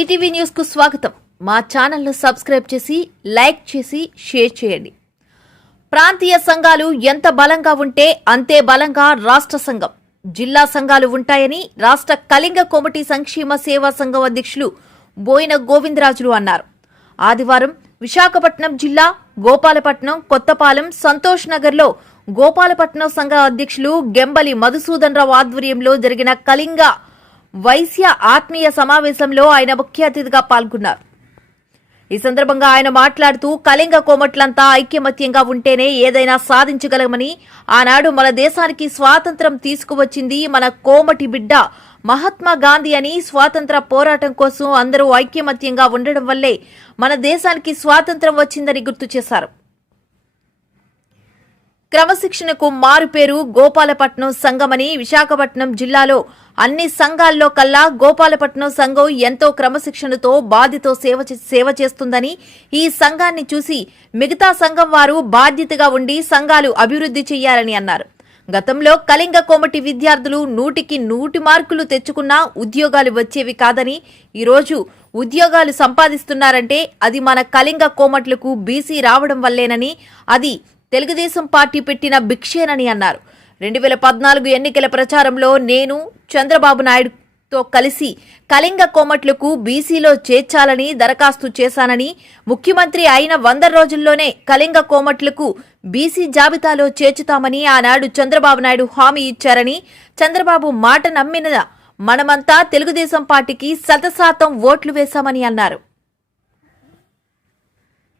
ETV news కు స్వాగతం. మా ఛానల్ ను సబ్స్క్రైబ్ చేసి లైక్ చేసి షేర్ చేయండి. ప్రాంతీయ సంఘాలు ఎంత బలంగా ఉంటే అంతే బలంగా రాష్ట్ర సంఘం, జిల్లా సంఘాలు ఉంటాయని రాష్ట్ర కళింగ కోమటి సంక్షేమ సేవా సంఘం అధ్యక్షులు బోయిన గోవిందరాజులు అన్నారు. ఆదివారం విశాఖపట్నం జిల్లా గోపాలపట్నం, కొత్తపాలెం, సంతోష్ నగర్లో గోపాలపట్నం సంఘ అధ్యక్షులు గెంబలి మధుసూదన్ రావు ఆధ్వర్యంలో జరిగిన కళింగ వైశ్య ఆత్మీయ సమావేశంలో ఆయన ముఖ్య అతిథిగా పాల్గొన్నారు. ఈ సందర్భంగా ఆయన మాట్లాడుతూ కళింగ కోమట్లంతా ఐక్యమత్యంగా ఉంటేనే ఏదైనా సాధించగలమని, ఆనాడు మన దేశానికి స్వాతంత్ర్యం తీసుకువచ్చింది మన కోమటి బిడ్డ మహాత్మా గాంధీ అని, స్వాతంత్ర పోరాటం కోసం అందరూ ఐక్యమత్యంగా ఉండడం వల్లే మన దేశానికి స్వాతంత్ర్యం వచ్చిందని గుర్తు చేశారు. క్రమశిక్షణకు మారుపేరు గోపాలపట్నం సంఘమని, విశాఖపట్నం జిల్లాలో అన్ని సంఘాల్లో కల్లా గోపాలపట్నం సంఘం ఎంతో క్రమశిక్షణతో బాధ్యతో సేవ చేస్తుందని, ఈ సంఘాన్ని చూసి మిగతా సంఘం వారు బాధ్యతగా ఉండి సంఘాలు అభివృద్ధి చేయాలని అన్నారు. గతంలో కళింగ కోమటి విద్యార్థులు 100కి 100 మార్కులు తెచ్చుకున్నా ఉద్యోగాలు వచ్చేవి కాదని, ఈరోజు ఉద్యోగాలు సంపాదిస్తున్నారంటే అది మన కళింగ కోమట్లకు బీసీ రావడం వల్లేనని, అది తెలుగుదేశం పార్టీ పెట్టిన భిక్షేనని అన్నారు. 2014 ఎన్నికల ప్రచారంలో నేను చంద్రబాబు నాయుడుతో కలిసి కళింగ కోమట్లకు బీసీలో చేర్చాలని దరఖాస్తు చేశానని, ముఖ్యమంత్రి అయిన 100 రోజుల్లోనే కళింగ కోమట్లకు బీసీ జాబితాలో చేర్చుతామని ఆనాడు చంద్రబాబు నాయుడు హామీ ఇచ్చారని, చంద్రబాబు మాట నమ్మిన మనమంతా తెలుగుదేశం పార్టీకి 100% ఓట్లు వేశామని అన్నారు.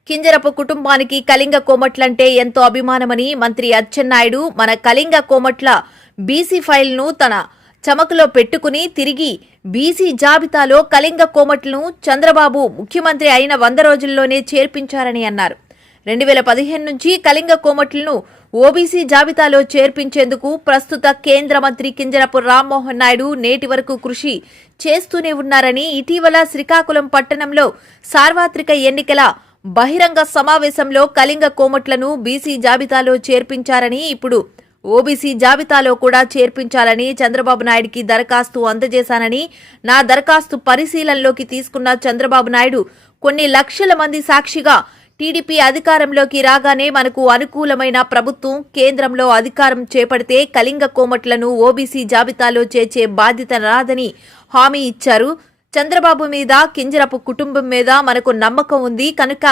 కింజరపు కుటుంబానికి కళింగ కోమట్లంటే ఎంతో అభిమానమని మంత్రి అచ్చెన్నాయుడు మన కళింగ కోమట్ల బీసీ ఫైల్ను తన చమకులో పెట్టుకుని తిరిగి బీసీ జాబితాలో కళింగ కోమట్లను చంద్రబాబు ముఖ్యమంత్రి అయిన 100 రోజుల్లోనే చేర్పించారని అన్నారు. 2015 నుంచి కళింగ కోమట్లను ఓబీసీ జాబితాలో చేర్పించేందుకు ప్రస్తుత కేంద్ర మంత్రి కింజరపు రామ్మోహన్ నాయుడు నేటి వరకు కృషి చేస్తూనే ఉన్నారని, ఇటీవల శ్రీకాకుళం పట్టణంలో సార్వత్రిక ఎన్నికల బహిరంగ సమావేశంలో కళింగ కోమట్లను బీసీ జాబితాలో చేర్పించారని, ఇప్పుడు ఓబీసీ జాబితాలో కూడా చేర్పించాలని చంద్రబాబు నాయుడికి దరఖాస్తు అందజేశానని, నా దరఖాస్తు పరిశీలనలోకి తీసుకున్న చంద్రబాబు నాయుడు కొన్ని లక్షల మంది సాక్షిగా టీడీపీ అధికారంలోకి రాగానే మనకు అనుకూలమైన ప్రభుత్వం కేంద్రంలో అధికారం చేపడితే కళింగ కోమట్లను ఓబీసీ జాబితాలో చేర్చే బాధ్యత రాదని హామీ ఇచ్చారు. చంద్రబాబు మీద, కింజరపు కుటుంబం మీద మనకు నమ్మకం ఉంది కనుక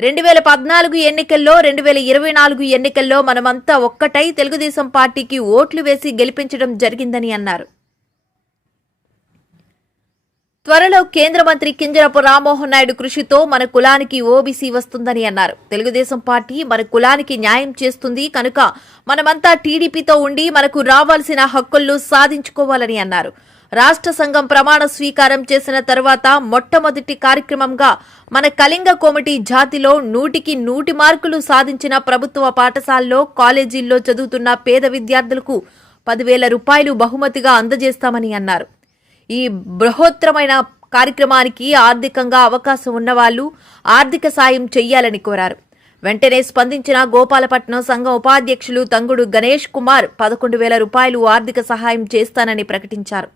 2014 ఎన్నికల్లో 2024 ఎన్నికల్లో మనమంతా ఒక్కటై తెలుగుదేశం పార్టీకి ఓట్లు వేసి గెలిపించడం జరిగిందని అన్నారు. త్వరలో కేంద్ర మంత్రి కింజరపు రామ్మోహన్ నాయుడు కృషితో మన కులానికి ఓబీసీ వస్తుందని అన్నారు. తెలుగుదేశం పార్టీ మన కులానికి న్యాయం చేస్తుంది కనుక మనమంతా టీడీపీతో ఉండి మనకు రావాల్సిన హక్కులను సాధించుకోవాలని అన్నారు. రాష్ట్ర సంఘం ప్రమాణ స్వీకారం చేసిన తర్వాత మొట్టమొదటి కార్యక్రమంగా మన కళింగ కోమటి జాతిలో 100కి 100 మార్కులు సాధించిన ప్రభుత్వ పాఠశాలలో, కాలేజీల్లో చదువుతున్న పేద విద్యార్థులకు 10,000 రూపాయలు బహుమతిగా అందజేస్తామని అన్నారు. ఈ బృహత్తరమైన కార్యక్రమానికి ఆర్థికంగా అవకాశం ఉన్నవాళ్లు ఆర్థిక సాయం చెయ్యాలని కోరారు. వెంటనే స్పందించిన గోపాలపట్నం సంఘం ఉపాధ్యక్షులు తంగుడు గణేష్ కుమార్ 11,000 రూపాయలు ఆర్థిక సహాయం చేస్తానని ప్రకటించారు.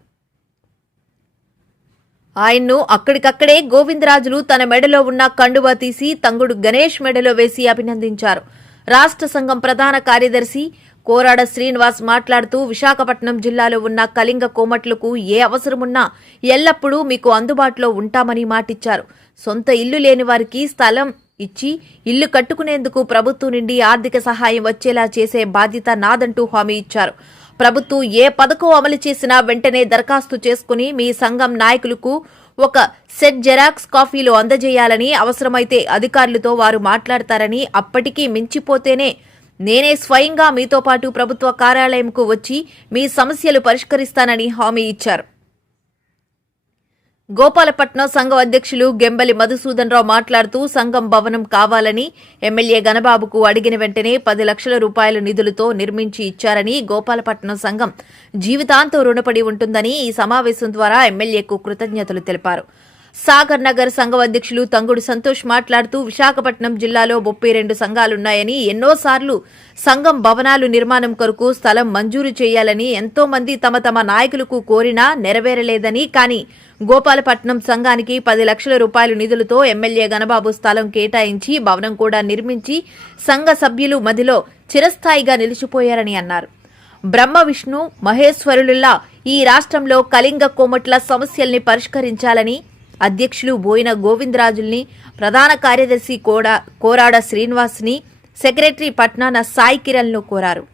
ఆయన్ను అక్కడికక్కడే గోవిందరాజులు తన మెడలో ఉన్న కండువా తీసి తంగుడు గణేష్ మెడలో వేసి అభినందించారు. రాష్ట్ర సంఘం ప్రధాన కార్యదర్శి కోరాడ శ్రీనివాస్ మాట్లాడుతూ, విశాఖపట్నం జిల్లాలో ఉన్న కళింగ కోమట్లకు ఏ అవసరమున్నా ఎల్లప్పుడూ మీకు అందుబాటులో ఉంటామని మాటిచ్చారు. సొంత ఇల్లు లేని వారికి స్థలం ఇచ్చి ఇల్లు కట్టుకునేందుకు ప్రభుత్వం నుండి ఆర్థిక సహాయం వచ్చేలా చేసే బాధ్యత నాదంటూ హామీ ఇచ్చారు. ప్రభుత్వం ఏ పథకం అమలు చేసినా వెంటనే దరఖాస్తు చేసుకుని మీ సంఘం నాయకులకు ఒక సెట్ జెరాక్స్ కాపీలు అందజేయాలని, అవసరమైతే అధికారులతో వారు మాట్లాడతారని, అప్పటికీ మించిపోతేనే నేనే స్వయంగా మీతో పాటు ప్రభుత్వ కార్యాలయంకు వచ్చి మీ సమస్యలు పరిష్కరిస్తానని హామీ ఇచ్చారు. గోపాలపట్నం సంఘం అధ్యక్షులు గెంబలి మధుసూదన్ రావు మాట్లాడుతూ, సంఘం భవనం కావాలని ఎమ్మెల్యే గణబాబుకు అడిగిన వెంటనే 10 లక్షల రూపాయల నిధులతో నిర్మించి ఇచ్చారని, గోపాలపట్నం సంఘం జీవితాంతం రుణపడి ఉంటుందని ఈ సమావేశం ద్వారా ఎమ్మెల్యేకు కృతజ్ఞతలు తెలిపారు. సాగర్ నగర్ సంఘం అధ్యక్షులు తంగుడు సంతోష్ మాట్లాడుతూ విశాఖపట్నం జిల్లాలో 32 సంఘాలున్నాయని ఎన్నోసార్లు సంఘం భవనాలు నిర్మాణం కొరకు స్థలం మంజూరు చేయాలని ఎంతో మంది తమ నాయకులకు కోరినా నెరవేరలేదని, కానీ గోపాలపట్నం సంఘానికి 10 లక్షల రూపాయల నిధులతో ఎమ్మెల్యే గణబాబు స్థలం కేటాయించి భవనం కూడా నిర్మించి సంఘ సభ్యులు మధ్యలో చిరస్థాయిగా నిలిచిపోయారని అన్నారు. బ్రహ్మ విష్ణు మహేశ్వరులుల్లా ఈ రాష్ట్రంలో కళింగ కోమట్ల సమస్యల్ని పరిష్కరించాలని అధ్యక్షులు బోయిన గోవిందరాజుల్ని, ప్రధాన కార్యదర్శి కోరాడ శ్రీనివాస్ని, సెక్రటరీ పట్నాన సాయి కిరణ్ను కోరారు.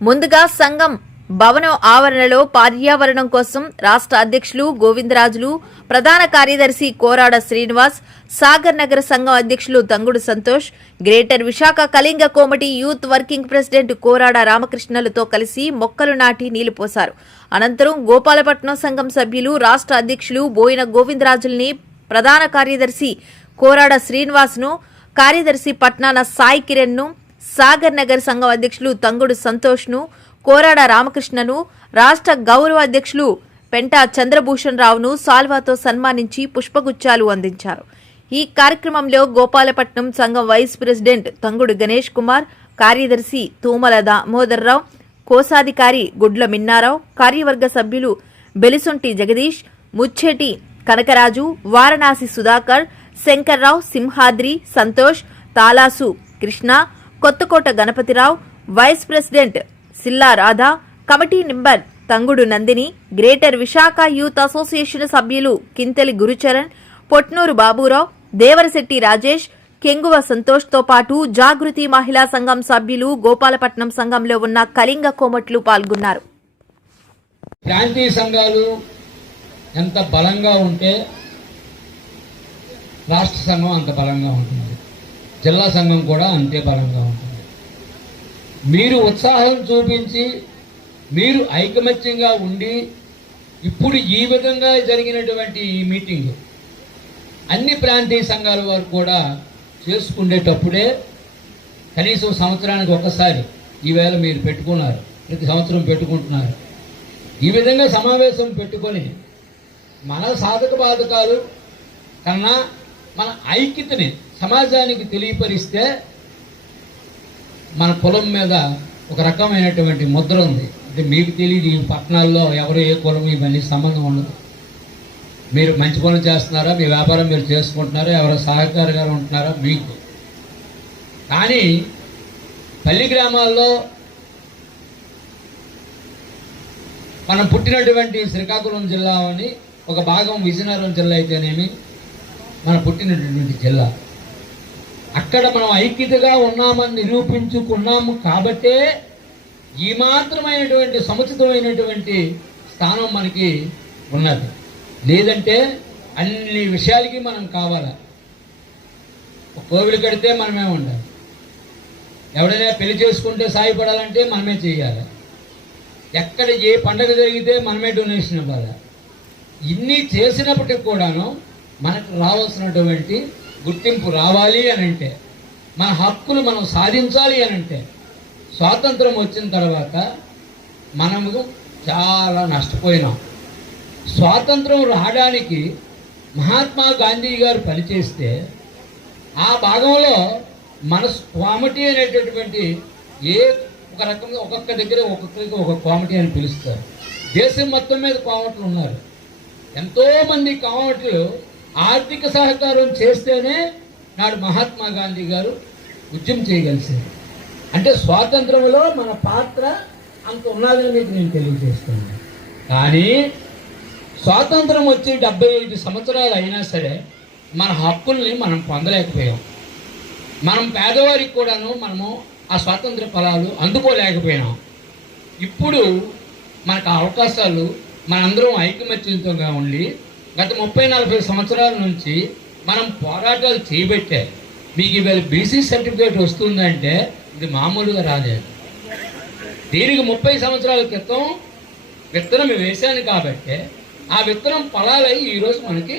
ముందుగా సంఘం భవనం ఆవరణలో పర్యావరణం కోసం రాష్ట్ర అధ్యక్షులు గోవిందరాజులు, ప్రధాన కార్యదర్శి కోరాడ శ్రీనివాస్, సాగర్ నగర సంఘం అధ్యక్షులు తంగుడు సంతోష్, గ్రేటర్ విశాఖ కళింగ కోమటి యూత్ వర్కింగ్ ప్రెసిడెంట్ కోరాడ రామకృష్ణలతో కలిసి మొక్కలు నాటి నీళ్లు పోశారు. అనంతరం గోపాలపట్నం సంఘం సభ్యులు రాష్ట్ర అధ్యక్షులు బోయిన గోవిందరాజుల్ని, ప్రధాన కార్యదర్శి కోరాడ శ్రీనివాస్ను, కార్యదర్శి పట్నాన సాయి కిరణ్ను, సాగర్ నగర్ సంఘం అధ్యక్షులు తంగుడు సంతోష్ను, కోరాడ రామకృష్ణను, రాష్ట్ర గౌరవ అధ్యక్షులు పెంటా చంద్రభూషణ్ రావును సాల్వాతో సన్మానించి పుష్పగుచ్చాలు అందించారు. ఈ కార్యక్రమంలో గోపాలపట్నం సంఘం వైస్ ప్రెసిడెంట్ తంగుడు గణేష్ కుమార్, కార్యదర్శి తూమల దామోదర్రావు, కోశాధికారి గుడ్ల మిన్నారావు, కార్యవర్గ సభ్యులు Belisonti Jagadish, Mucheti Kanakaraju, Varanasi Sudhakar, Shankar Rao, Simhadri, Santosh, Talasu Krishna, Kothakota Ganapathi Rao, vice president Silla Radha, committee member Tangudu Nandini, greater Visakha youth association సభ్యులు కింతెలి గురుచరణ్, పొట్నూరు బాబురావు, దేవరశెట్టి రాజేష్, కెంగువ సంతోష్తో పాటు జాగృతి మహిళా సంఘం సభ్యులు, గోపాలపట్నం సంఘంలో ఉన్న కళింగ కోమట్లు పాల్గొన్నారు. ప్రాంతీయ సంఘాలు ఎంత బలంగా ఉంటే రాష్ట్ర సంఘం అంత బలంగా ఉంటుంది, జిల్లా సంఘం కూడా అంతే బలంగా ఉంటుంది. మీరు ఉత్సాహం చూపించి మీరు ఐకమత్యంగా ఉండి ఇప్పుడు ఈ విధంగా జరిగినటువంటి ఈ మీటింగ్ అన్ని ప్రాంతీయ సంఘాల వారు కూడా చేసుకునేటప్పుడే కనీసం సంవత్సరానికి ఒకసారి ఈవేళ మీరు పెట్టుకున్నారు, ప్రతి సంవత్సరం పెట్టుకుంటున్నారు. ఈ విధంగా సమావేశం పెట్టుకొని మన సాధక బాధకాలు కన్నా మన ఐక్యతని సమాజానికి తెలియపరిస్తే మన కులం మీద ఒక రకమైనటువంటి ముద్ర ఉంది. అంటే మీకు తెలియదు, ఈ పట్టణాల్లో ఎవరు ఏ కులం ఇవన్నీ సంబంధం ఉండదు. మీరు మంచి పనులు చేస్తున్నారా, మీ వ్యాపారం మీరు చేసుకుంటున్నారా, ఎవరో సహకారంగా ఉంటున్నారా మీకు. కానీ పల్లి గ్రామాల్లో మనం పుట్టినటువంటి శ్రీకాకుళం జిల్లా అని ఒక భాగం విజయనగరం జిల్లా అయితేనేమి మనం పుట్టినటువంటి జిల్లా, అక్కడ మనం ఐక్యతగా ఉన్నామని నిరూపించుకున్నాము కాబట్టే ఈ మాత్రమైనటువంటి సముచితమైనటువంటి స్థానం మనకి ఉన్నది. లేదంటే అన్ని విషయాలకి మనం కావాలా. ఒక కోవిలు కడితే మనమే ఉండాలి, ఎవడైనా పెళ్లి చేసుకుంటే సాయపడాలంటే మనమే చేయాలి, ఎక్కడ ఏ పండగ జరిగితే మనమే డొనేషన్ ఇవ్వాలి. ఇన్ని చేసినప్పటికి కూడాను మనకు రావాల్సినటువంటి గుర్తింపు రావాలి అని అంటే, మన హక్కులు మనం సాధించాలి అని అంటే, స్వాతంత్రం వచ్చిన తర్వాత మనము చాలా నష్టపోయినాం. స్వాతంత్రం రావడానికి మహాత్మా గాంధీ గారు పనిచేస్తే ఆ భాగంలో మన కోమటి అనేటటువంటి ఒక రకంగా ఒక్కొక్క దగ్గర ఒక్కొక్కరికి ఒక కోమటి అని పిలుస్తారు. దేశం మొత్తం మీద కోమట్లు ఉన్నారు. ఎంతోమంది కోమట్లు ఆర్థిక సహకారం చేస్తేనే నాడు మహాత్మా గాంధీ గారు ఉద్యమం చేయగలిసారు. అంటే స్వాతంత్రంలో మన పాత్ర అంత ఉన్నదని మీకు నేను తెలియజేస్తున్నాను. కానీ స్వాతంత్రం వచ్చి 75 సంవత్సరాలు అయినా సరే మన హక్కుల్ని మనం పొందలేకపోయాం. మనం పేదవారికి కూడాను మనము ఆ స్వాతంత్ర ఫలాలు అందుకోలేకపోయినాం. ఇప్పుడు మనకు ఆ అవకాశాలు మనందరం ఐకమత్యంగా ఉండి గత 30-40 సంవత్సరాల నుంచి మనం పోరాటాలు చేయబట్టే మీకు ఇవాళ బీసీ సర్టిఫికేట్ వస్తుందంటే ఇది మామూలుగా రాలేదు. దీనికి 30 సంవత్సరాల క్రితం విత్తనం వేశాను కాబట్టి ఆ విత్తనం ఫలాలై ఈరోజు మనకి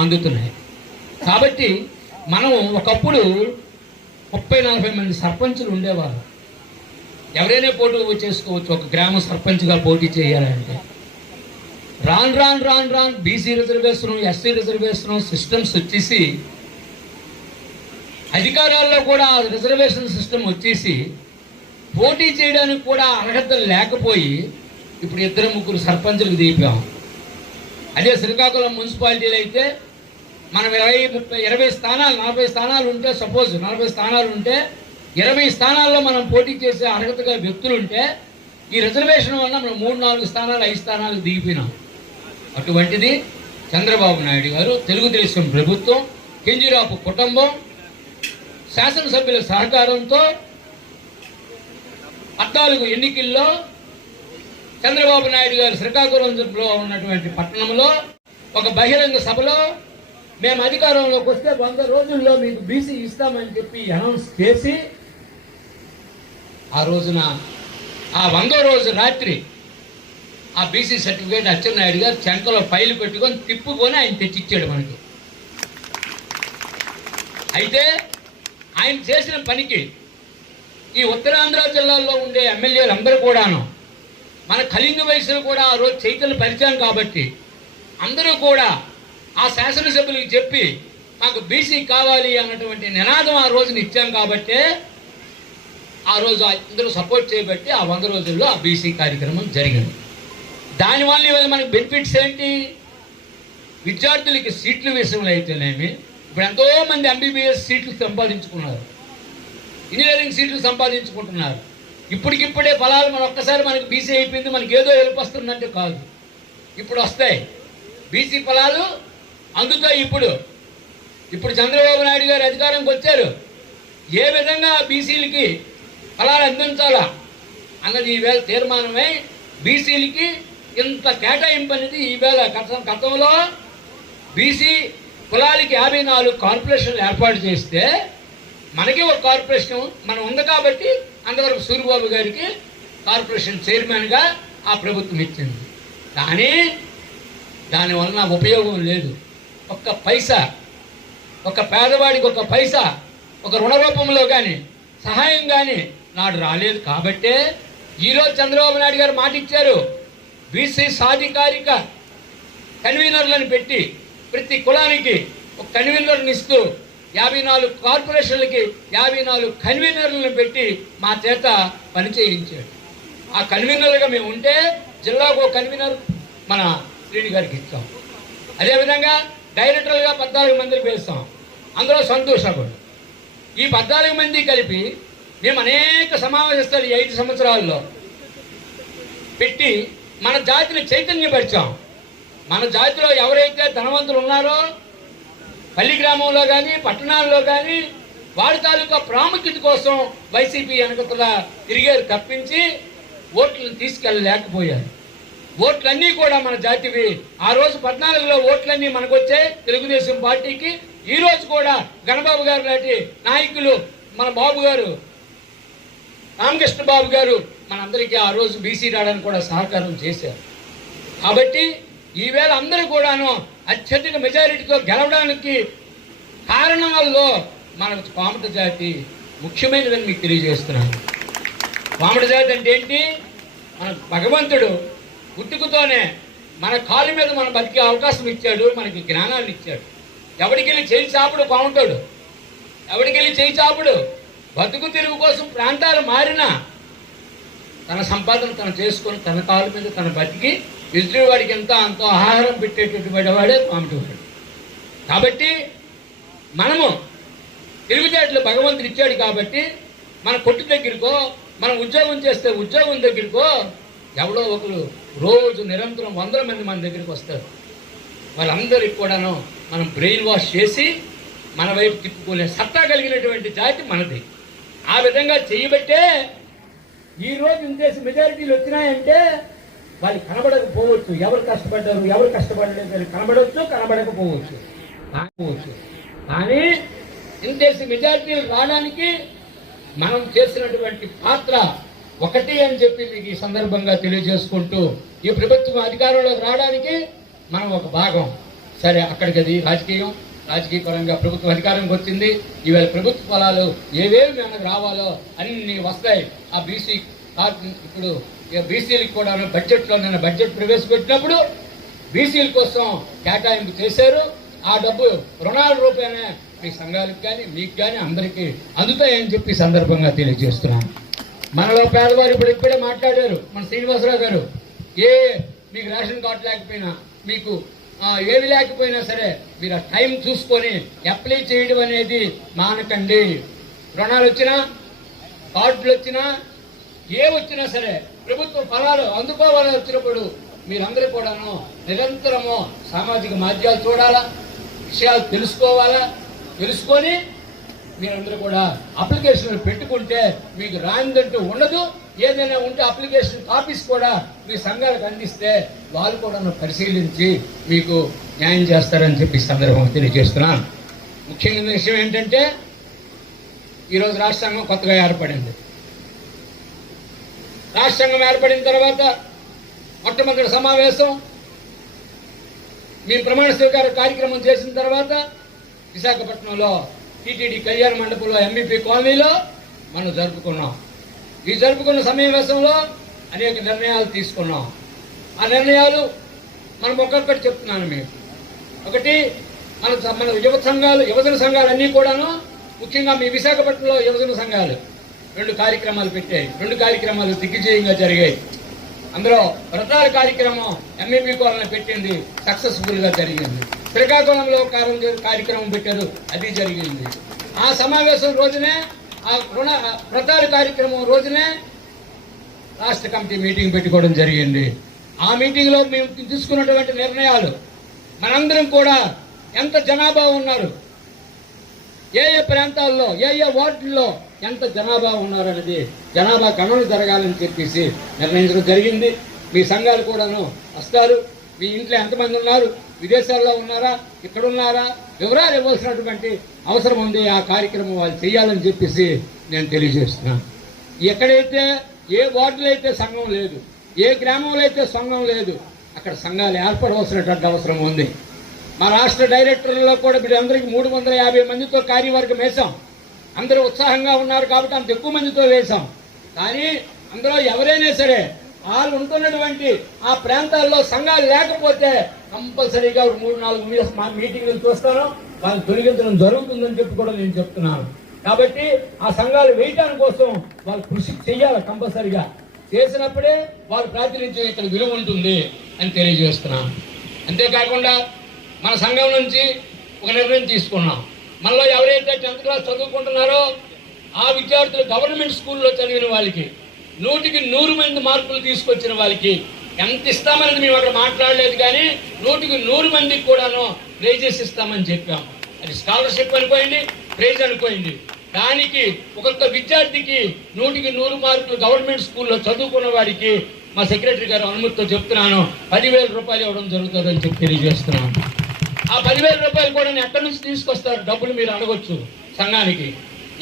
అందుతున్నాయి. కాబట్టి మనం ఒకప్పుడు 30-40 మంది సర్పంచులు ఉండేవారు. ఎవరైనా పోటీ చేసుకోవచ్చు ఒక గ్రామ సర్పంచ్గా పోటీ చేయాలంటే. రాను BC reservation, SC reservation systems వచ్చేసి అధికారాల్లో కూడా రిజర్వేషన్ సిస్టమ్ వచ్చేసి పోటీ చేయడానికి కూడా అర్హతలు లేకపోయి ఇప్పుడు 2-3 సర్పంచులకు దీపాం. అదే శ్రీకాకుళం మున్సిపాలిటీలో అయితే మనం 20 స్థానాలు, 40 స్థానాలు ఉంటే, సపోజ్ 40 స్థానాలు ఉంటే 20 స్థానాల్లో మనం పోటీ చేసే అర్హతగా వ్యక్తులు ఉంటే ఈ రిజర్వేషన్ వల్ల మనం 3-4 స్థానాలు, 5 స్థానాలకు దిగిపోయినాం. అటువంటిది చంద్రబాబు నాయుడు గారు, తెలుగుదేశం ప్రభుత్వం, కింజరాపు కుటుంబం, శాసనసభ్యుల సహకారంతో 14 ఎన్నికల్లో చంద్రబాబు నాయుడు గారు శ్రీకాకుళంలో ఉన్నటువంటి పట్టణంలో ఒక బహిరంగ సభలో మేము అధికారంలోకి వస్తే 100 రోజుల్లో మీకు బీసీ ఇస్తామని చెప్పి అనౌన్స్ చేసి ఆ రోజున ఆ 100వ రోజు రాత్రి ఆ బీసీ సర్టిఫికేట్ అచ్చెన్నాయుడు గారు చెంకలో ఫైల్ పెట్టుకొని తిప్పుకొని ఆయన తెచ్చిచ్చాడు మనకి. అయితే ఆయన చేసిన పనికి ఈ ఉత్తరాంధ్ర జిల్లాల్లో ఉండే ఎమ్మెల్యేలు అందరూ కూడాను మన కళింగ వయసులో కూడా ఆ రోజు చైతన్య పరిచయం కాబట్టి అందరూ కూడా ఆ శాసనసభ్యులకు చెప్పి మాకు బీసీ కావాలి అన్నటువంటి నినాదం ఆ రోజున ఇచ్చాం కాబట్టి ఆ రోజు అందరూ సపోర్ట్ చేయబట్టి ఆ 100 రోజుల్లో ఆ బీసీ కార్యక్రమం జరిగింది. దానివల్ల ఇవాళ మనకు బెనిఫిట్స్ ఏంటి? విద్యార్థులకి సీట్ల విషయంలో అయితేనేమి ఇప్పుడు ఎంతోమంది ఎంబీబీఎస్ సీట్లు సంపాదించుకున్నారు, ఇంజనీరింగ్ సీట్లు సంపాదించుకుంటున్నారు. ఇప్పటికిప్పుడే ఫలాలు ఒక్కసారి మనకి బీసీ అయిపోయింది, మనకి ఏదో హెల్ప్ వస్తుందంటే కాదు, ఇప్పుడు వస్తాయి బీసీ ఫలాలు అందుతాయి. ఇప్పుడు చంద్రబాబు నాయుడు గారు అధికారంకి వచ్చారు, ఏ విధంగా బీసీలకి ఫలాలు అందించాలా అన్నది ఈవేళ తీర్మానమై బీసీలకి ఇంత కేటాయింపు అనేది ఈవేళ గతంలో బీసీ కులాలకి 54 కార్పొరేషన్లు ఏర్పాటు చేస్తే మనకి ఒక కార్పొరేషన్ మనం ఉంది కాబట్టి అంతవరకు సూరిబాబు గారికి కార్పొరేషన్ చైర్మన్గా ఆ ప్రభుత్వం ఇచ్చింది. కానీ దానివలన ఉపయోగం లేదు. ఒక్క పైసా, ఒక పేదవాడికి ఒక పైసా, ఒక రుణ రూపంలో కానీ సహాయం కానీ నాడు రాలేదు. కాబట్టే ఈరోజు చంద్రబాబు నాయుడు గారు మాట ఇచ్చారు, బీసీ సాధికారిక కన్వీనర్లను పెట్టి ప్రతి కులానికి ఒక కన్వీనర్ని ఇస్తూ 54 కార్పొరేషన్లకి 54 కన్వీనర్లను పెట్టి మా చేత పని చేయించాడు. ఆ కన్వీనర్గా మేము ఉంటే జిల్లాకు ఒక కన్వీనర్ మన శ్రీని గారికి ఇస్తాం. అదేవిధంగా డైరెక్టర్లుగా 14 మందికి వేస్తాం, అందులో సంతోషపడు. ఈ 14 మంది కలిపి మేము అనేక సమావేశాలు 5 సంవత్సరాల్లో పెట్టి మన జాతిని చైతన్యపరిచాం. మన జాతిలో ఎవరైతే ధనవంతులు ఉన్నారో పల్లి గ్రామంలో కానీ పట్టణాల్లో కానీ వారి తాలూకా ప్రాముఖ్యత కోసం వైసీపీ వెనకతల తిరిగారు తప్పించి ఓట్లను తీసుకెళ్ళలేకపోయారు. ఓట్లన్నీ కూడా మన జాతివి. ఆ రోజు 14లో ఓట్లన్నీ మనకు వచ్చాయి తెలుగుదేశం పార్టీకి. ఈ రోజు కూడా గణబాబు గారు లాంటి నాయకులు, మన బాబు గారు రామకృష్ణ బాబు గారు మనందరికీ ఆ రోజు బీసీ రావడానికి కూడా సహకారం చేశారు. కాబట్టి ఈవేళ అందరూ కూడాను అత్యధిక మెజారిటీతో గెలవడానికి కారణాల్లో మన కోమట జాతి ముఖ్యమైనదని మీకు తెలియజేస్తున్నాను. కోమట జాతి అంటే ఏంటి? మన భగవంతుడు పుట్టుకతోనే మన కాలు మీద మన బతికే అవకాశం ఇచ్చాడు, మనకి జ్ఞానాన్ని ఇచ్చాడు. ఎవరికెళ్ళి చేయి చాపుడు బాగుంటాడు, ఎవరికెళ్ళి చేయి చాపుడు. బతుకు తిరుగు కోసం ప్రాంతాలు మారినా తన సంపాదన తను చేసుకొని తన కాలు మీద తన బతికి ఎదుటివాడికి అంతో ఆహారం పెట్టేటటువంటి వాడే కోమటివాడు. కాబట్టి మనము తెలివితేటలు భగవంతుడు ఇచ్చాడు కాబట్టి మన కొట్టు దగ్గరకో, మనం ఉద్యోగం చేస్తే ఉద్యోగం దగ్గరకో ఎవడో ఒకరు రోజు నిరంతరం 100 మంది మన దగ్గరికి వస్తారు. వాళ్ళందరికీ కూడాను మనం బ్రెయిన్ వాష్ చేసి మన వైపు తిప్పుకునే సత్తా కలిగినటువంటి జాతి మనది. ఆ విధంగా చేయబట్టే ఈరోజు ఇంతేసి మెజారిటీలు వచ్చినాయంటే వాళ్ళు కనబడకపోవచ్చు, ఎవరు కష్టపడ్డారు ఎవరు కష్టపడలేదు అని కనబడవచ్చు, కనబడకపోవచ్చు. కానీ ఇంతేసి మెజారిటీలు రావడానికి మనం చేసినటువంటి పాత్ర ఒకటి అని చెప్పి మీకు ఈ సందర్భంగా తెలియజేసుకుంటూ, ఈ ప్రభుత్వం అధికారంలోకి రావడానికి మనం ఒక భాగం. సరే, అక్కడికి అది రాజకీయ పరంగా ప్రభుత్వం అధికారంకి వచ్చింది. ఈవేళ ప్రభుత్వ ఫలాలు ఏవేవి మనకు రావాలో అన్నీ వస్తాయి. ఆ బీసీ ఇప్పుడు బీసీలకు కూడా బడ్జెట్లో నిన్న బడ్జెట్ ప్రవేశపెట్టినప్పుడు బీసీల కోసం కేటాయింపు చేశారు. ఆ డబ్బు రుణాల రూపేనే మీ సంఘాలకు కానీ మీకు కానీ అందరికీ అందుతాయని చెప్పి సందర్భంగా తెలియజేస్తున్నాను. మనలో పేదవారు ఇప్పుడే మాట్లాడారు మన శ్రీనివాసరావు గారు. మీకు రేషన్ కార్డు లేకపోయినా, మీకు ఏవి లేకపోయినా సరే మీరు ఆ టైం చూసుకొని అప్లై చేయడం అనేది మానకండి. రుణాలు వచ్చినా, కార్డులు వచ్చినా, ఏ వచ్చినా సరే ప్రభుత్వ ఫలాలు అందుకోవాలని వచ్చినప్పుడు మీరందరూ కూడాను నిరంతరము సామాజిక మాధ్యమాలు చూడాలా, విషయాలు తెలుసుకోవాలా. తెలుసుకొని మీరందరూ కూడా అప్లికేషన్లు పెట్టుకుంటే మీకు రానిదంటూ ఉండదు. ఏదైనా ఉంటే అప్లికేషన్ కాపీస్ కూడా మీ సంఘాలకు అందిస్తే వాళ్ళు కూడా పరిశీలించి మీకు న్యాయం చేస్తారని చెప్పి సందర్భంగా తెలియజేస్తున్నాను. ముఖ్యంగా విషయం ఏంటంటే ఈరోజు రాష్ట్ర సంఘం కొత్తగా ఏర్పడింది. రాష్ట్ర సంఘం ఏర్పడిన తర్వాత మొట్టమొదటి సమావేశం మేము ప్రమాణ స్వీకార కార్యక్రమం చేసిన తర్వాత విశాఖపట్నంలో టీటీడీ కళ్యాణ మండపంలో ఎంబీపీ కాలనీలో మనం జరుపుకున్నాం. ఈ జరుపుకున్న సమావేశంలో అనేక నిర్ణయాలు తీసుకున్నాం. ఆ నిర్ణయాలు మనం ఒక్కొక్కటి చెప్తున్నాను మీకు. ఒకటి, మన యువజన సంఘాలు అన్నీ కూడాను, ముఖ్యంగా మీ విశాఖపట్నంలో యువజన సంఘాలు 2 కార్యక్రమాలు పెట్టాయి. 2 కార్యక్రమాలు దిగ్విజయంగా జరిగాయి. అందులో వ్రతాల కార్యక్రమం ఎంబీపీ కాలనీ పెట్టింది, సక్సెస్ఫుల్ గా జరిగింది. శ్రీకాకుళంలో కార్యక్రమం పెట్టారు, అది జరిగింది. ఆ సమావేశం రోజునే, ఆ వ్రతాల కార్యక్రమం రోజునే రాష్ట్ర కమిటీ మీటింగ్ పెట్టుకోవడం జరిగింది. ఆ మీటింగ్ లో మేము తీసుకున్నటువంటి నిర్ణయాలు, మనందరం కూడా ఎంత జనాభా ఉన్నారు, ఏ ప్రాంతాల్లో, ఏ వార్డుల్లో ఎంత జనాభా ఉన్నారనేది జనాభా గణన జరగాలని చెప్పేసి నిర్ణయించడం జరిగింది. మీ సంఘాలు కూడాను వస్తారు. మీ ఇంట్లో ఎంతమంది ఉన్నారు, విదేశాల్లో ఉన్నారా, ఇక్కడ ఉన్నారా, వివరాలు ఇవ్వాల్సినటువంటి అవసరం ఉంది. ఆ కార్యక్రమం వాళ్ళు చేయాలని చెప్పేసి నేను తెలియజేస్తున్నాను. ఎక్కడైతే ఏ వార్డులో అయితే సంఘం లేదు, ఏ గ్రామంలో అయితే సంఘం లేదు, అక్కడ సంఘాలు ఏర్పడవలసినటువంటి అవసరం ఉంది. మా రాష్ట్ర డైరెక్టర్లో కూడా మీరు అందరికీ 350 మందితో కార్యవర్గం వేశాం. అందరూ ఉత్సాహంగా ఉన్నారు కాబట్టి అంత ఎక్కువ మందితో వేశాం. కానీ అందులో ఎవరైనా సరే వాళ్ళు ఉంటున్నటువంటి ఆ ప్రాంతాల్లో సంఘాలు లేకపోతే కంపల్సరీగా 3-4 మీటింగ్లు చూస్తాను, వాళ్ళు తొలగించడం జరుగుతుందని చెప్పి కూడా నేను చెప్తున్నాను. కాబట్టి ఆ సంఘాలు వేయటానికి కోసం వాళ్ళు కృషి చేయాలి. కంపల్సరీగా చేసినప్పుడే వాళ్ళు ప్రాతినిధ్యం ఇక్కడ విలువ ఉంటుంది అని తెలియజేస్తున్నాను. అంతేకాకుండా మన సంఘం నుంచి ఒక నిర్ణయం తీసుకున్నాం. మనలో ఎవరైతే 10th క్లాస్ చదువుకుంటున్నారో ఆ విద్యార్థులు గవర్నమెంట్ స్కూల్లో చదివిన వాళ్ళకి 100కి 100 మంది మార్కులు తీసుకొచ్చిన వాళ్ళకి ఎంత ఇస్తామనేది మేము అక్కడ మాట్లాడలేదు. కానీ 100కి 100 మందికి కూడాను ప్రైజెస్ ఇస్తామని చెప్పాం. అది స్కాలర్షిప్ అనుకోండి, ప్రైజ్ అనుకోండి. దానికి ఒక్కొక్క విద్యార్థికి 100కి 100 మార్కులు గవర్నమెంట్ స్కూల్లో చదువుకున్న వాడికి మా సెక్రటరీ గారు అనుమతితో చెప్తున్నాను 10,000 రూపాయలు ఇవ్వడం జరుగుతుందని చెప్పి తెలియజేస్తున్నాను. ఆ 10,000 రూపాయలు కూడా ఎక్కడి నుంచి తీసుకొస్తారు డబ్బులు మీరు అడగొచ్చు. సంఘానికి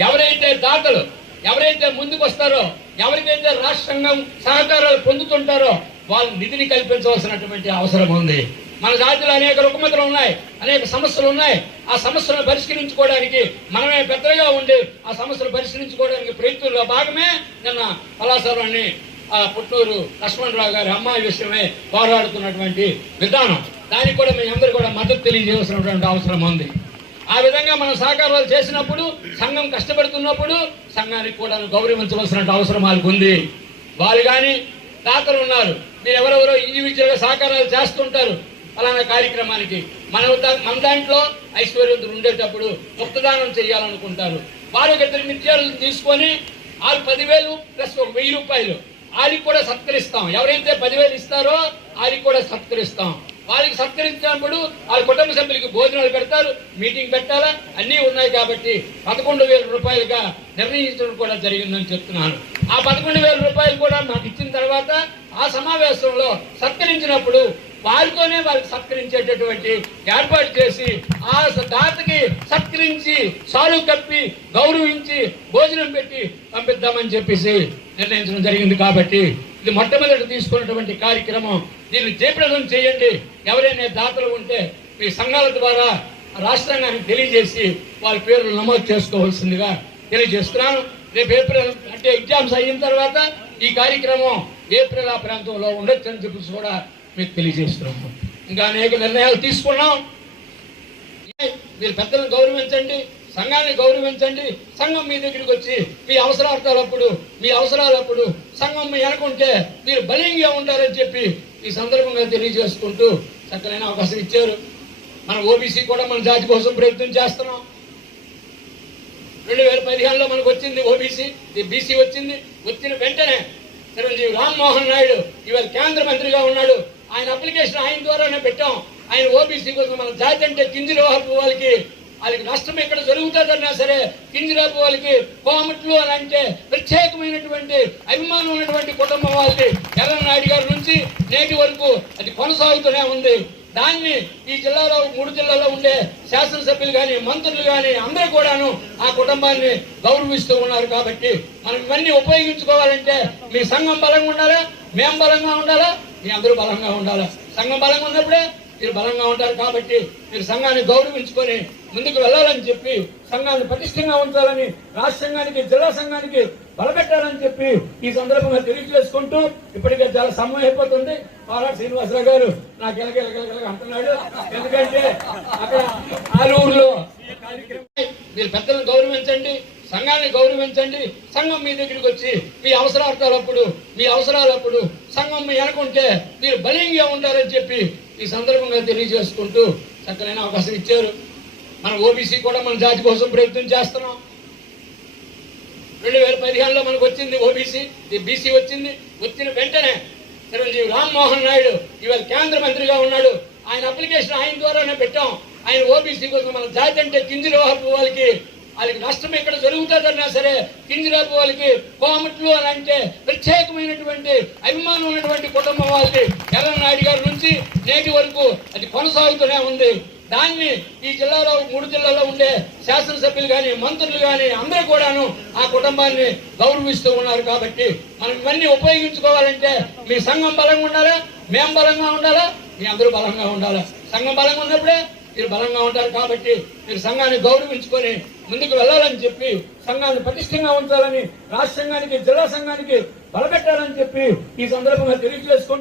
ఎవరైతే దాతలు, ఎవరైతే ముందుకు వస్తారో, ఎవరికైతే రాష్ట్ర సంఘం సహకారాలు పొందుతుంటారో వాళ్ళ నిధిని కల్పించవలసినటువంటి అవసరం ఉంది. మన జాతిలో అనేక రుగ్మతలు ఉన్నాయి, అనేక సమస్యలు ఉన్నాయి. ఆ సమస్యలను పరిష్కరించుకోవడానికి మనమే పెద్దగా ఉండి ఆ సమస్యలు పరిష్కరించుకోవడానికి ప్రయత్నంలో భాగమే నిన్న పలాసలోని పుట్టూరు లక్ష్మణరావు గారి అమ్మాయి విషయమై పోరాడుతున్నటువంటి విధానం. దానికి కూడా మీ అందరూ కూడా మద్దతు తెలియజేయాల్సినటువంటి అవసరం ఉంది. ఆ విధంగా మనం సహకారాలు చేసినప్పుడు, సంఘం కష్టపడుతున్నప్పుడు సంఘానికి కూడా గౌరవించవలసిన అవసరం వాళ్ళకు ఉంది. వాళ్ళు కానీ దాతలు ఉన్నారు, మీరు ఎవరెవరో ఇండివిజువల్గా సహకారాలు చేస్తుంటారు అలానే కార్యక్రమానికి. మన దాంట్లో ఐశ్వర్యంతులు ఉండేటప్పుడు రక్తదానం చేయాలనుకుంటారు. వారు 2 విద్యార్థులను తీసుకొని వాళ్ళు 10,000 ప్లస్ 1,000 రూపాయలు వాళ్ళకి కూడా సత్కరిస్తాం. ఎవరైతే 10,000 ఇస్తారో వాళ్ళకి కూడా సత్కరిస్తాం. వాళ్ళకి సత్కరించినప్పుడు వాళ్ళ కుటుంబ సభ్యులకి భోజనాలు పెడతారు, మీటింగ్ పెట్టాలా, అన్నీ ఉన్నాయి. కాబట్టి 11,000 రూపాయలుగా నిర్ణయించడం కూడా జరిగిందని చెప్తున్నాను. ఆ 11,000 రూపాయలు కూడా మాకు ఇచ్చిన తర్వాత ఆ సమావేశంలో సత్కరించినప్పుడు వారితోనే వాళ్ళకి సత్కరించేటటువంటి ఏర్పాటు చేసి ఆ దాతకి సత్కరించి సాలు కప్పి గౌరవించి భోజనం పెట్టి పంపిద్దామని చెప్పేసి నిర్ణయించడం జరిగింది. కాబట్టి ఇది మొట్టమొదటి తీసుకున్నటువంటి కార్యక్రమం. దీన్ని జయప్రదం చేయండి. ఎవరైనా దాతలు ఉంటే మీ సంఘాల ద్వారా రాష్ట్రాంగానికి తెలియజేసి వాళ్ళ పేర్లు నమోదు చేసుకోవాల్సిందిగా తెలియజేస్తున్నాను. రేపు ఏప్రిల్ అంటే ఎగ్జామ్స్ అయిన తర్వాత ఈ కార్యక్రమం ఏప్రిల్ ఆ ప్రాంతంలో ఉండొచ్చు అని చెప్పేసి కూడా మీకు తెలియజేస్తున్నాము. ఇంకా అనేక నిర్ణయాలు తీసుకున్నాం. మీరు పెద్దలను గౌరవించండి, సంఘాన్ని గౌరవించండి. సంఘం మీ దగ్గరికి వచ్చి మీ అవసరాలప్పుడు సంఘం మీ అనుకుంటే మీరు బలంగా ఉండాలని చెప్పి ఈ సందర్భంగా తెలియజేసుకుంటూ చక్కనైన అవకాశం ఇచ్చారు. మన ఓబీసీ కూడా మన జాతి కోసం ప్రయత్నం చేస్తున్నాం. 2015లో మనకు వచ్చింది ఓబీసీ, బీసీ వచ్చింది. వచ్చిన వెంటనే చిరంజీవి రామ్మోహన్ నాయుడు ఇవాళ కేంద్ర మంత్రిగా ఉన్నాడు. ఆయన అప్లికేషన్ ఆయన ద్వారానే పెట్టాం. ఆయన ఓబీసీ కోసం మన జాతి అంటే కింజరాపు వాళ్ళకి నష్టం ఎక్కడ జరుగుతుందన్నా సరే కింజరాపు వాళ్ళకి కోమట్లు అని అంటే ప్రత్యేకమైనటువంటి అభిమానం ఉన్నటువంటి కుటుంబం వాళ్ళకి ఎర్రనాయుడు గారి నుంచి నేటి వరకు అది కొనసాగుతూనే ఉంది. దాన్ని ఈ జిల్లాలో 3 జిల్లాల్లో ఉండే శాసనసభ్యులు కానీ మంత్రులు కానీ అందరూ కూడాను ఆ కుటుంబాన్ని గౌరవిస్తూ ఉన్నారు. కాబట్టి మనం ఇవన్నీ ఉపయోగించుకోవాలంటే మీ సంఘం బలంగా ఉండాలా, మేం బలంగా ఉండాలా, మీ అందరూ బలంగా ఉండాలా. సంఘం బలంగా ఉన్నప్పుడే మీరు బలంగా ఉంటారు. కాబట్టి మీరు సంఘాన్ని గౌరవించుకొని ముందుకు వెళ్ళాలని చెప్పి సంఘాన్ని పటిష్టంగా ఉంచాలని, రాష్ట్ర సంఘానికి జిల్లా సంఘానికి బలపెట్టాలని చెప్పి ఈ సందర్భంగా తెలియజేసుకుంటూ ఇప్పటికే చాలా సమయం అయిపోతుంది. పారాడు శ్రీనివాసరావు గారు నాకు ఎలగెలగెలగ అంటున్నాడు. ఎందుకంటే అక్కడ ఆలూరులో మీరు పెద్దలను గౌరవించండి, సంఘాన్ని గౌరవించండి. సంఘం మీ దగ్గరికి వచ్చి మీ అవసరాలప్పుడు సంఘం మీ అనుకుంటే మీరు బలంగా ఉండాలని చెప్పి ఈ సందర్భంగా తెలియజేసుకుంటూ చక్కనైన అవకాశం ఇచ్చారు. మన ఓబీసీ కూడా మన జాతి కోసం ప్రయత్నం చేస్తున్నాం. 2015లో మనకు వచ్చింది ఓబీసీ, బీసీ వచ్చింది. వచ్చిన వెంటనే చిరంజీవి రామ్మోహన్ నాయుడు ఇవాళ కేంద్ర మంత్రిగా ఉన్నాడు. ఆయన అప్లికేషన్ ఆయన ద్వారానే పెట్టాం. ఆయన ఓబీసీ కోసం మన జాతి అంటే కింజరాపు వాళ్ళకి నష్టం ఎక్కడ జరుగుతుందన్నా సరే కింజరాపు వాళ్ళకి కోమట్లు అని అంటే ప్రత్యేకమైనటువంటి అభిమానం ఉన్నటువంటి కుటుంబం వాళ్ళకి ఎర్రనాయుడు గారి నుంచి నేటి వరకు అది కొనసాగుతూనే ఉంది. దాన్ని ఈ జిల్లాలో 3 జిల్లాల్లో ఉండే శాసనసభ్యులు కానీ మంత్రులు కానీ అందరూ కూడాను ఆ కుటుంబాన్ని గౌరవిస్తూ ఉన్నారు. కాబట్టి మనం ఇవన్నీ ఉపయోగించుకోవాలంటే మీ సంఘం బలంగా ఉండాలా, మేం బలంగా ఉండాలా, మీ అందరూ బలంగా ఉండాలా. సంఘం బలంగా ఉన్నప్పుడే మీరు బలంగా ఉంటారు. కాబట్టి మీరు సంఘాన్ని గౌరవించుకొని ముందుకు వెళ్ళాలని చెప్పి సంఘాన్ని పటిష్టంగా ఉంచాలని, రాష్ట్ర సంఘానికి జిల్లా సంఘానికి బలపెట్టాలని చెప్పి ఈ సందర్భంగా తెలియజేసుకుంటూ